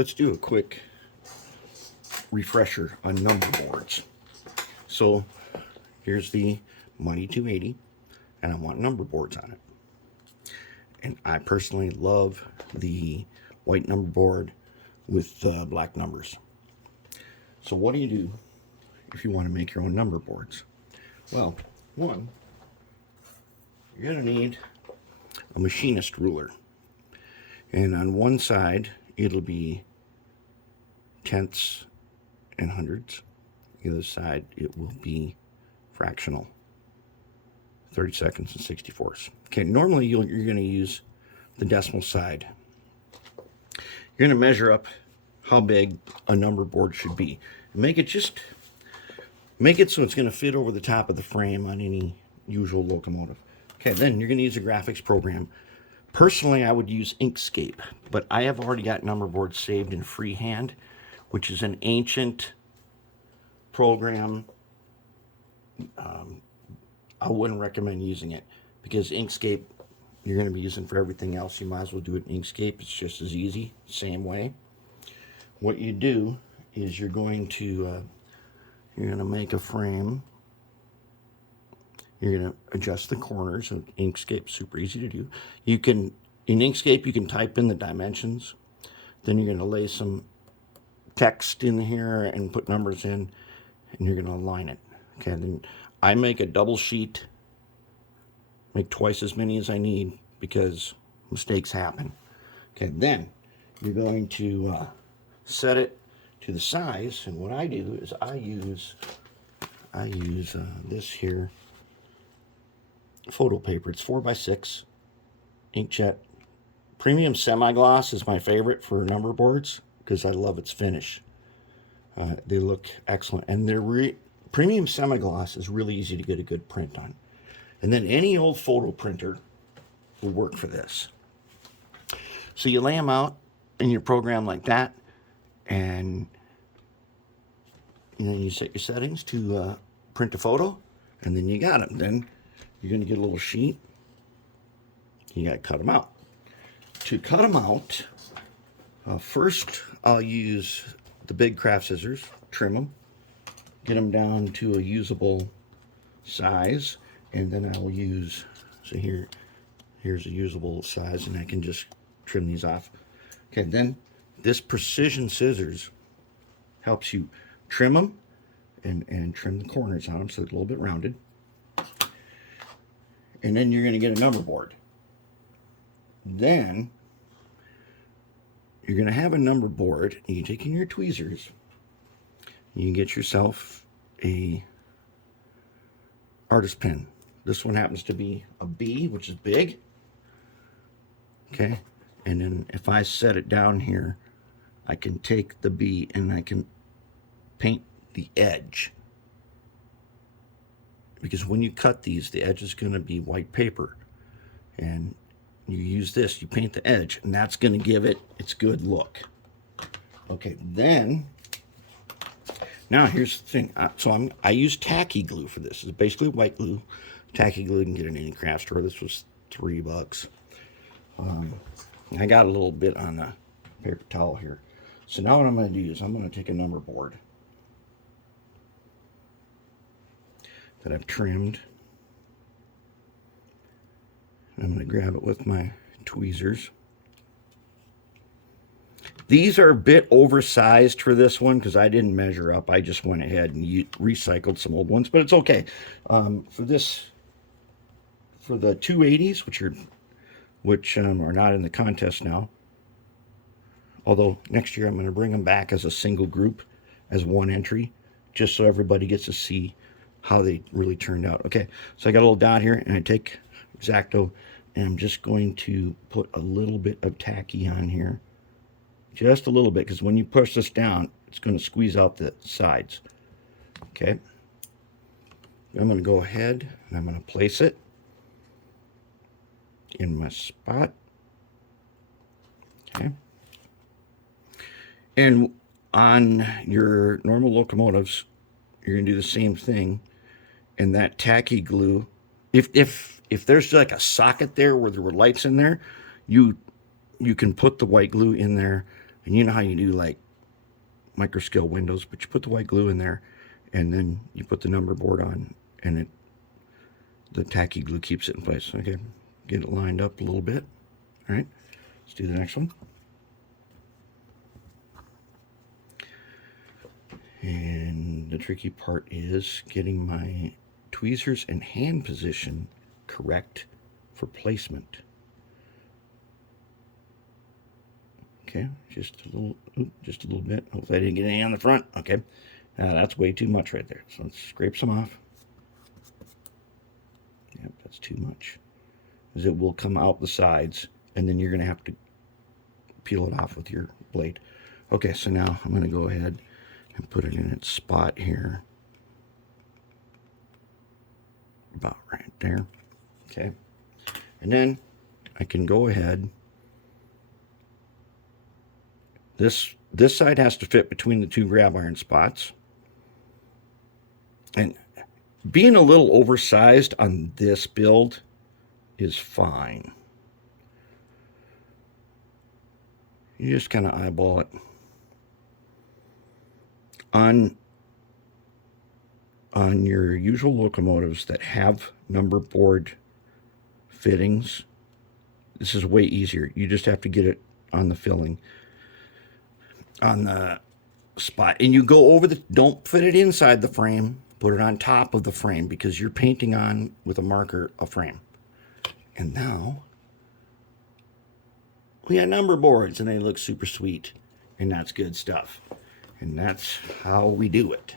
let's do a quick refresher on number boards. So here's the Money 280, and I want number boards on it. And I personally love the white number board with black numbers. So what do you do if you want to make your own number boards? Well, one, you're going to need a machinist ruler. And on one side, it'll be tenths and hundreds. The other side, it will be fractional, 32nds and 64ths. Okay, normally you're going to use the decimal side. You're going to measure up how big a number board should be. Make it so it's going to fit over the top of the frame on any usual locomotive. Okay, then you're going to use a graphics program. Personally, I would use Inkscape, but I have already got number boards saved in freehand, which is an ancient program. I wouldn't recommend using it because Inkscape you're going to be using for everything else. You might as well do it in Inkscape. It's just as easy, same way. What you do is you're going to make a frame. You're going to adjust the corners. Of Inkscape's super easy to do. You can, in Inkscape, you can type in the dimensions. Then you're going to lay some text in here and put numbers in, and you're going to align it. Okay, then I make a double sheet, make twice as many as I need because mistakes happen. Okay, then you're going to set it to the size, and what I do is I use this here photo paper. It's 4x6 inkjet. Premium semi-gloss is my favorite for number boards because I love its finish. They look excellent, and premium semi-gloss is really easy to get a good print on. And then any old photo printer will work for this. So you lay them out in your program like that, and you set your settings to print a photo, and then you got them. Then you're going to get a little sheet. You got to cut them out. To cut them out, first I'll use the big craft scissors, trim them, get them down to a usable size, and then I will use, so here's a usable size, and I can just trim these off. Okay, then this precision scissors helps you trim them and trim the corners on them so they're a little bit rounded. And then you're going to get a number board. Then you're going to have a number board, and you take in your tweezers. You can get yourself a artist pen. This one happens to be a B, which is big. Okay, and then if I set it down here, I can take the B and I can paint the edge. Because when you cut these, the edge is going to be white paper. And you use this, you paint the edge, and that's going to give it its good look. Okay, then, now here's the thing. I use tacky glue for this. It's basically white glue. Tacky glue you can get in any craft store. This was $3. I got a little bit on the paper towel here. So now what I'm going to do is I'm going to take a number board that I've trimmed. I'm going to grab it with my tweezers. These are a bit oversized for this one because I didn't measure up. I just went ahead and recycled some old ones, but it's okay. For the 280s, which are not in the contest now, although next year I'm going to bring them back as a single group, as one entry, just so everybody gets to see how they really turned out. Okay, so I got a little dot here, and I take X-Acto, and I'm just going to put a little bit of tacky on here. Just a little bit, because when you push this down, it's going to squeeze out the sides. Okay. I'm going to go ahead, and I'm going to place it in my spot. Okay. And on your normal locomotives, you're going to do the same thing. And that tacky glue, if there's like a socket there where there were lights in there, you can put the white glue in there And you know how you do like micro scale windows, but you put the white glue in there and then you put the number board on, and the tacky glue keeps it in place. Okay, get it lined up a little bit. All right, let's do the next one. And the tricky part is getting my tweezers and hand position correct for placement. Okay, just a little bit. Hopefully I didn't get any on the front. Okay, that's way too much right there. So let's scrape some off. Yep, that's too much. Because it will come out the sides, and then you're going to have to peel it off with your blade. Okay, so now I'm going to go ahead and put it in its spot here. About right there. Okay, and then I can go ahead. This side has to fit between the two grab iron spots. And being a little oversized on this build is fine. You just kind of eyeball it. On your usual locomotives that have number board fittings, this is way easier. You just have to get it on the filling, on the spot, and you go over don't fit it inside the frame, put it on top of the frame, because you're painting on with a marker a frame. And now we got number boards, and they look super sweet, and that's good stuff. And that's how we do it.